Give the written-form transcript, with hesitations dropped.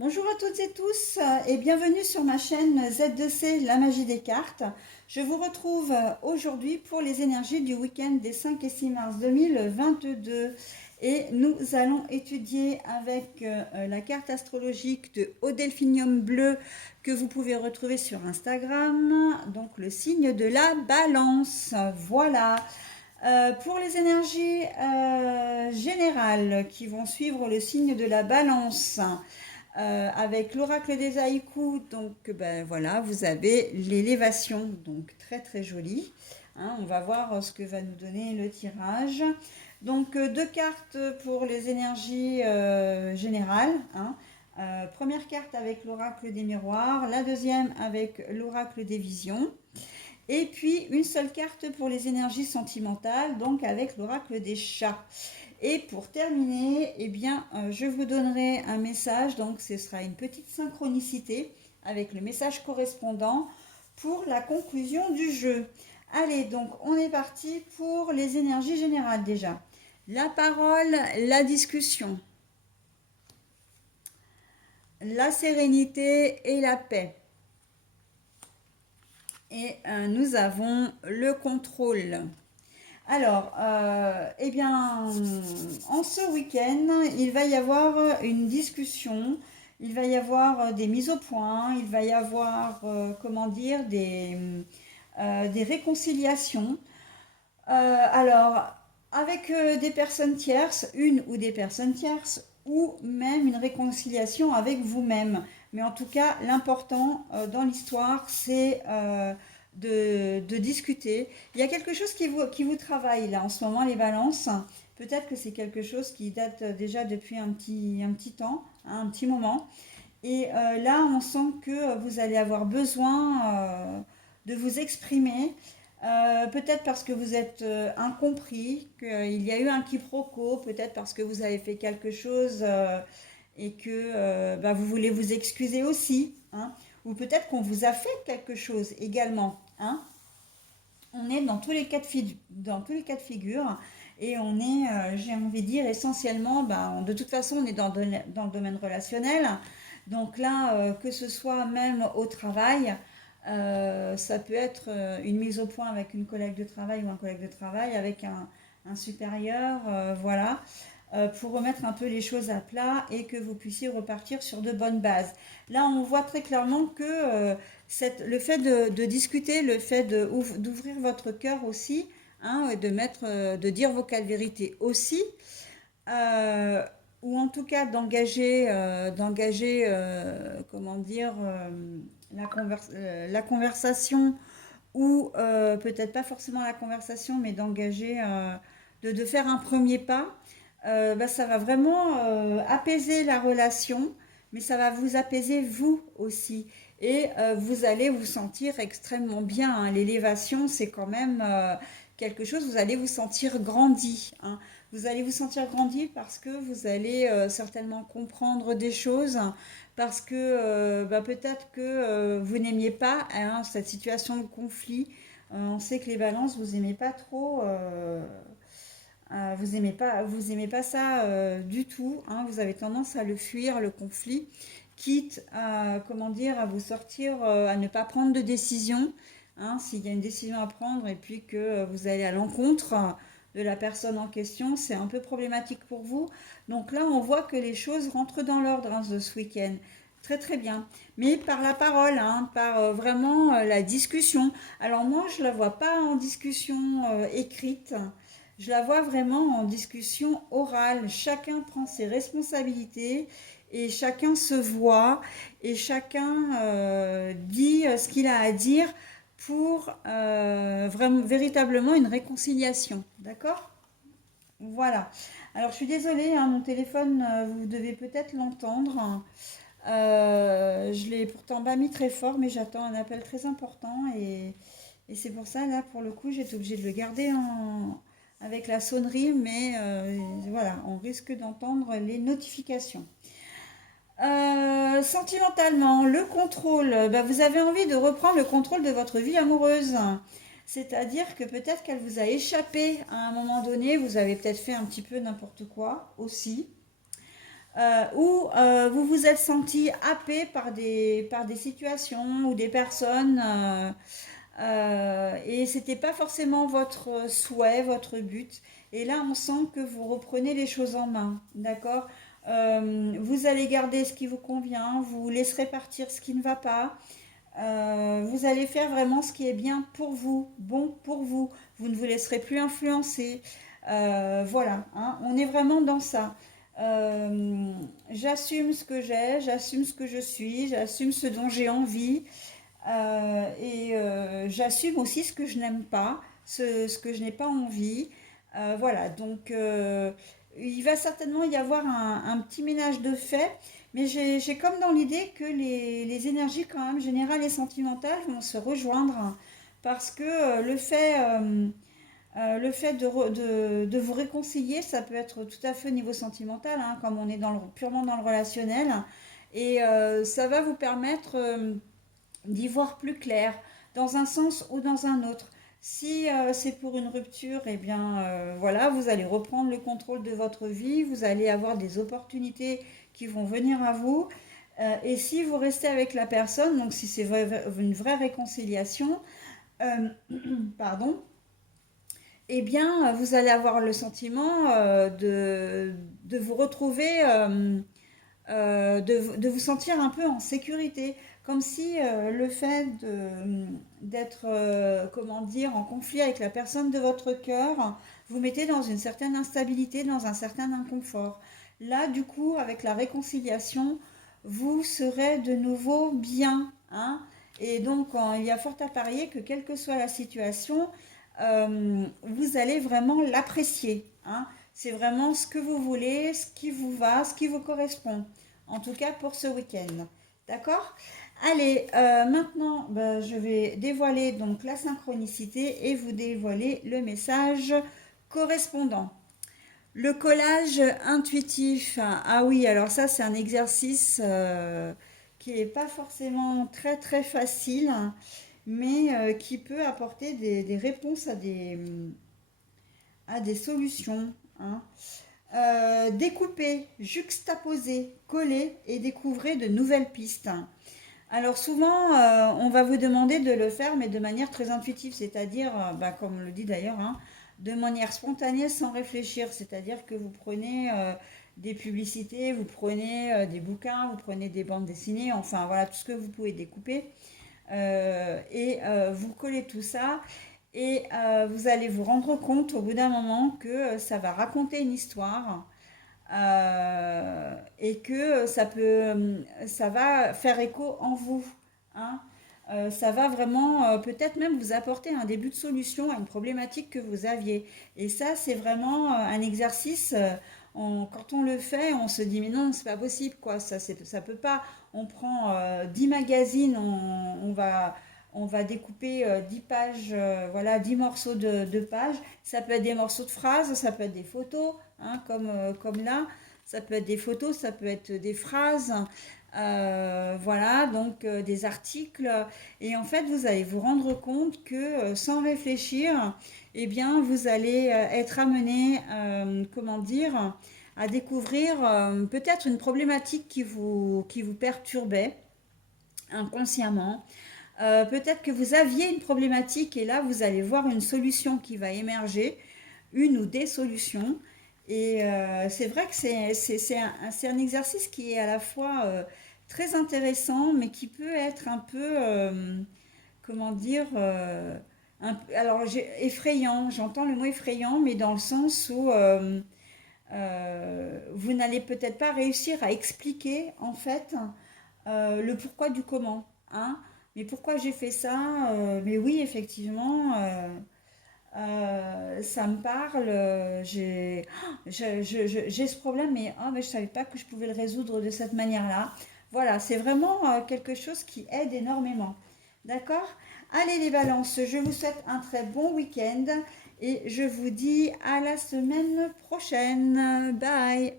Bonjour à toutes et tous et bienvenue sur ma chaîne Z2C, la magie des cartes. Je vous retrouve aujourd'hui pour les énergies du week-end des 5 et 6 mars 2022 et nous allons étudier avec la carte astrologique de Haut Delphinium bleu que vous pouvez retrouver sur Instagram, donc le signe de la balance. Voilà. Pour les énergies générales qui vont suivre le signe de la balance, avec l'oracle des haïkus, donc ben voilà, vous avez l'élévation, donc très très jolie. Hein, on va voir ce que va nous donner le tirage. Donc deux cartes pour les énergies générales. Hein. Première carte avec l'oracle des miroirs, la deuxième avec l'oracle des visions. Et puis une seule carte pour les énergies sentimentales, donc avec l'oracle des chats. Et pour terminer, eh bien, je vous donnerai un message, donc ce sera une petite synchronicité avec le message correspondant pour la conclusion du jeu. Allez, donc on est parti pour les énergies générales déjà. La parole, la discussion, la sérénité et la paix. Et nous avons le contrôle. Alors, eh bien, en ce week-end, il va y avoir une discussion, il va y avoir des mises au point, il va y avoir, comment dire, des réconciliations. Alors, avec des personnes tierces, une ou des personnes tierces, ou même une réconciliation avec vous-même. Mais en tout cas, l'important dans l'histoire, c'est de discuter. Il y a quelque chose qui vous travaille là en ce moment, les balances. Peut-être que c'est quelque chose qui date déjà depuis un petit temps, hein, un petit moment. Et là, on sent que vous allez avoir besoin de vous exprimer. Peut-être parce que vous êtes incompris, qu'il y a eu un quiproquo, peut-être parce que vous avez fait quelque chose et que bah, vous voulez vous excuser aussi. Hein, ou peut-être qu'on vous a fait quelque chose également. Hein. On est dans tous les cas de figure et on est, j'ai envie de dire, essentiellement, bah, de toute façon, on est dans le domaine relationnel. Donc là, que ce soit même au travail, ça peut être une mise au point avec une collègue de travail ou un collègue de travail, avec un supérieur, voilà, pour remettre un peu les choses à plat et que vous puissiez repartir sur de bonnes bases. Là, on voit très clairement que le fait de discuter, le fait d'ouvrir votre cœur aussi, hein, et de dire vos quatre vérités aussi, euh, ou en tout cas comment dire, la conversation, ou peut-être pas forcément la conversation, mais de faire un premier pas, bah, ça va vraiment apaiser la relation, mais ça va vous apaiser vous aussi. Et vous allez vous sentir extrêmement bien. Hein. L'élévation, c'est quand même quelque chose, vous allez vous sentir grandi. Hein. Vous allez vous sentir grandi parce que vous allez certainement comprendre des choses, parce que bah, peut-être que vous n'aimiez pas, hein, cette situation de conflit. On sait que les balances, vous n'aimez pas trop. Vous aimez pas ça du tout. Hein, vous avez tendance à le fuir, le conflit, quitte à, comment dire, à vous sortir, à ne pas prendre de décision. Hein, s'il y a une décision à prendre et puis que vous allez à l'encontre de la personne en question, c'est un peu problématique pour vous. Donc là, on voit que les choses rentrent dans l'ordre, hein, ce week-end. Très très bien. Mais par la parole, hein, par vraiment la discussion. Alors moi, je ne la vois pas en discussion écrite. Je la vois vraiment en discussion orale. Chacun prend ses responsabilités et chacun se voit et chacun dit ce qu'il a à dire pour vraiment, véritablement une réconciliation. D'accord? Voilà. Alors je suis désolée, hein, mon téléphone, vous devez peut-être l'entendre. Je l'ai pourtant pas mis très fort, mais j'attends un appel très important et c'est pour ça, là, pour le coup, j'ai été obligée de le garder avec la sonnerie, mais voilà, on risque d'entendre les notifications. Sentimentalement, le contrôle, bah, vous avez envie de reprendre le contrôle de votre vie amoureuse. C'est-à-dire que peut-être qu'elle vous a échappé à un moment donné, vous avez peut-être fait un petit peu n'importe quoi aussi. ou vous vous êtes senti happé par des situations ou des personnes et c'était pas forcément votre souhait, votre but. Et là, on sent que vous reprenez les choses en main, d'accord? Vous allez garder ce qui vous convient, vous laisserez partir ce qui ne va pas. Vous allez faire vraiment ce qui est bien pour vous, bon pour vous. Vous ne vous laisserez plus influencer. Voilà, hein, on est vraiment dans ça. J'assume ce que j'ai, j'assume ce que je suis, j'assume ce dont j'ai envie j'assume aussi ce que je n'aime pas, ce que je n'ai pas envie. Voilà, donc il va certainement y avoir un petit ménage de fait, mais j'ai comme dans l'idée que les énergies quand même générales et sentimentales vont se rejoindre parce que le fait de vous réconcilier, ça peut être tout à fait au niveau sentimental, hein, comme on est purement dans le relationnel, et ça va vous permettre d'y voir plus clair, dans un sens ou dans un autre. Si c'est pour une rupture, eh bien voilà, vous allez reprendre le contrôle de votre vie, vous allez avoir des opportunités qui vont venir à vous. Et si vous restez avec la personne, donc si c'est une vraie réconciliation, euh, pardon, eh bien vous allez avoir le sentiment de vous retrouver de vous sentir un peu en sécurité, comme si le fait d'être, comment dire, en conflit avec la personne de votre cœur vous mettez dans une certaine instabilité, dans un certain inconfort. Là, du coup, avec la réconciliation, vous serez de nouveau bien, hein. Et donc, il y a fort à parier que quelle que soit la situation, vous allez vraiment l'apprécier, hein. C'est vraiment ce que vous voulez, ce qui vous va, ce qui vous correspond. En tout cas pour ce week-end. D'accord? Allez, maintenant, ben, je vais dévoiler donc la synchronicité et vous dévoiler le message correspondant. Le collage intuitif. Ah oui, alors ça, c'est un exercice qui n'est pas forcément très très facile, mais qui peut apporter des réponses à des solutions, hein. Découper, juxtaposer, coller et découvrir de nouvelles pistes. Alors souvent, on va vous demander de le faire, mais de manière très intuitive, c'est-à-dire, bah, comme on le dit d'ailleurs, hein, de manière spontanée sans réfléchir. C'est-à-dire que vous prenez des publicités, vous prenez des bouquins, vous prenez des bandes dessinées, enfin voilà, tout ce que vous pouvez découper. Vous collez tout ça et vous allez vous rendre compte au bout d'un moment que ça va raconter une histoire et que ça va faire écho en vous, hein. Ça va vraiment peut-être même vous apporter un début de solution à une problématique que vous aviez. Et ça, c'est vraiment un exercice. Quand on le fait, on se dit mais non, c'est pas possible, quoi. Ça peut pas. On prend 10 magazines, on va découper 10 pages, voilà, 10 morceaux de pages. Ça peut être des morceaux de phrases, ça peut être des photos, hein, comme là. Ça peut être des photos, ça peut être des phrases, voilà, donc des articles. Et en fait, vous allez vous rendre compte que sans réfléchir, eh bien, vous allez être amené, comment dire, à découvrir peut-être une problématique qui vous perturbait inconsciemment. Peut-être que vous aviez une problématique et là, vous allez voir une solution qui va émerger, une ou des solutions. Et c'est vrai que c'est un exercice qui est à la fois très intéressant, mais qui peut être un peu, comment dire, alors effrayant. J'entends le mot effrayant, mais dans le sens où vous n'allez peut-être pas réussir à expliquer en fait le pourquoi du comment, hein. Mais pourquoi j'ai fait ça? Mais oui, effectivement, ça me parle. J'ai ce problème, mais, oh, mais je ne savais pas que je pouvais le résoudre de cette manière-là. Voilà, c'est vraiment quelque chose qui aide énormément. D'accord? Allez les balances, je vous souhaite un très bon week-end et je vous dis à la semaine prochaine. Bye!